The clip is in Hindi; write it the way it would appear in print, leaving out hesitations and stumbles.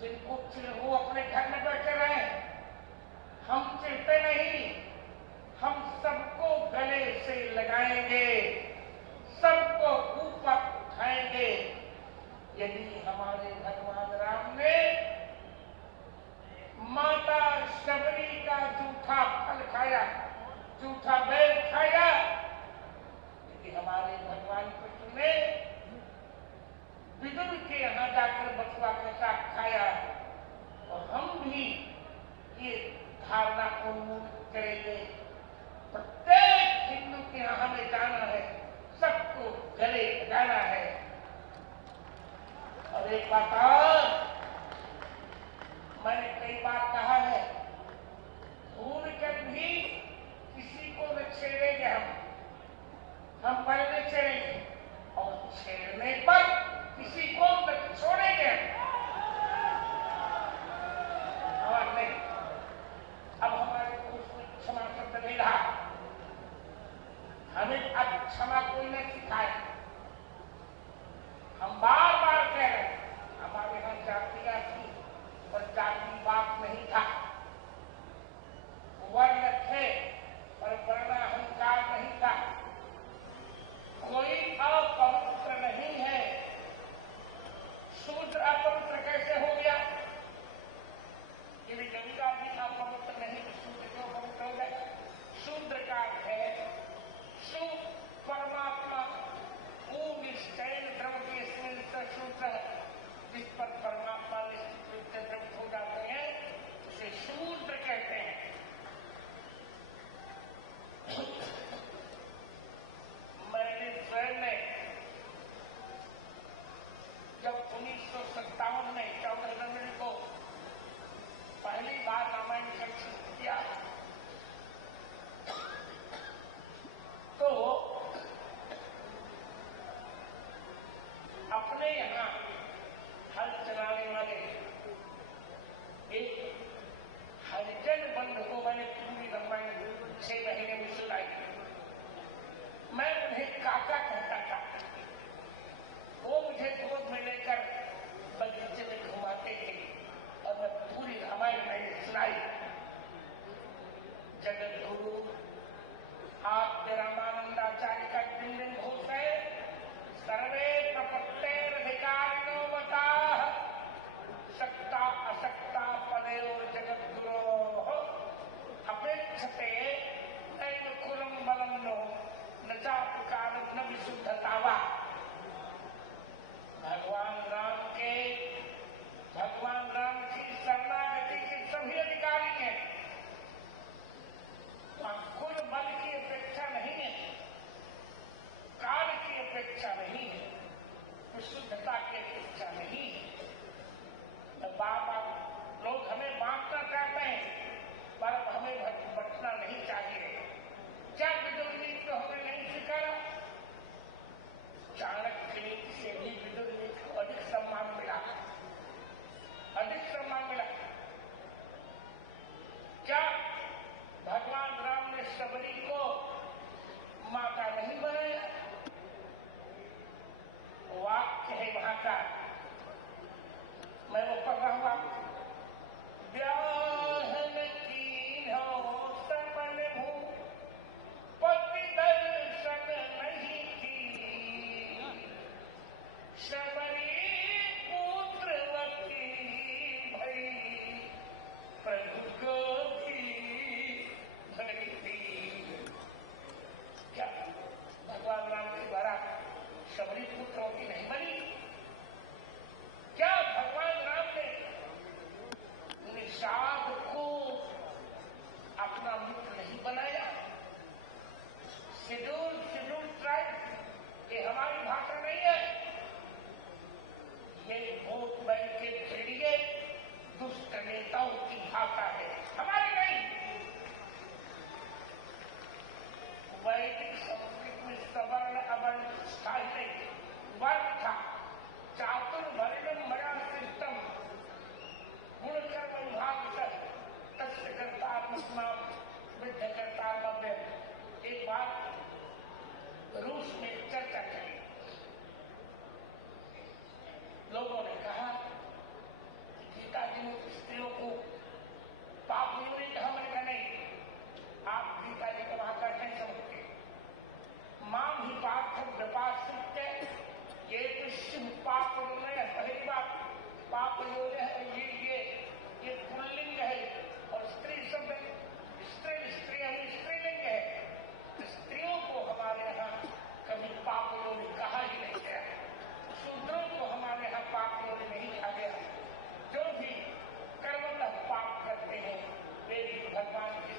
जिनको चिढ़ हो अपने घर में बैठे रहे, हम चिढ़ते नहीं, हम सबको गले से लगाएंगे, सबको ऊपर उठाएंगे। यदि हमारे भगवान राम ने माता शबरी का जूठा फल खाया, जूठा बैल खाया, यदि हमारे भगवान कृष्ण ने विदुर के यहां जाकर बथुआ के साथ खाया, तो हम भी ये धारणा को उन्मूलित करेंगे। प्रत्येक हिंदू के यहां हमें जाना है, सबको गले लगाना है। और एक बात और, मैंने कई बार कहा है, भूल कर भी किसी को न छेड़ेंगे हम पहले छेड़ेंगे, और छेड़ने पर किसी को न छोड़ेंगे और नहीं। अब हमारे को उसको क्षमा शब्द नहीं रहा, हमें अब क्षमा कोई नहीं सिखाए। हम बार बार कह रहे हैं, हमारे यहाँ जातियां थी और जातिवाद नहीं था, वर्ण थे और वर्णाहंकार नहीं था। कोई अपवित्र नहीं है। शूद्र अपवित्र कैसे हो गया? यदि गंगा भी अपवित्र नहीं तो शूद्र क्यों पवित्र हो जाएगा? शूद्र का है शूद्र परमात्मा निश्चय द्रव के शूद्र है, जिस पर परमात्मा निश्चित रूप से द्रवित हो जाते हैं, उसे शूद्र कहते हैं। मैंने स्वयं ने जब 1957 में 14 जनवरी को पहली बार रामायण संस्कृत किया, तो अपने यहाँ हल चलाने वाले एक हरिजन बंधु को मैंने पूरी रामायण 6 महीने में सुनाई। मैं उन्हें काका कहता था। वो मुझे गोद में लेकर शूद्रों को हमारे यहाँ पापियों ने नहीं कहा गया। जो भी कर्मतः पाप करते हैं वे भगवान के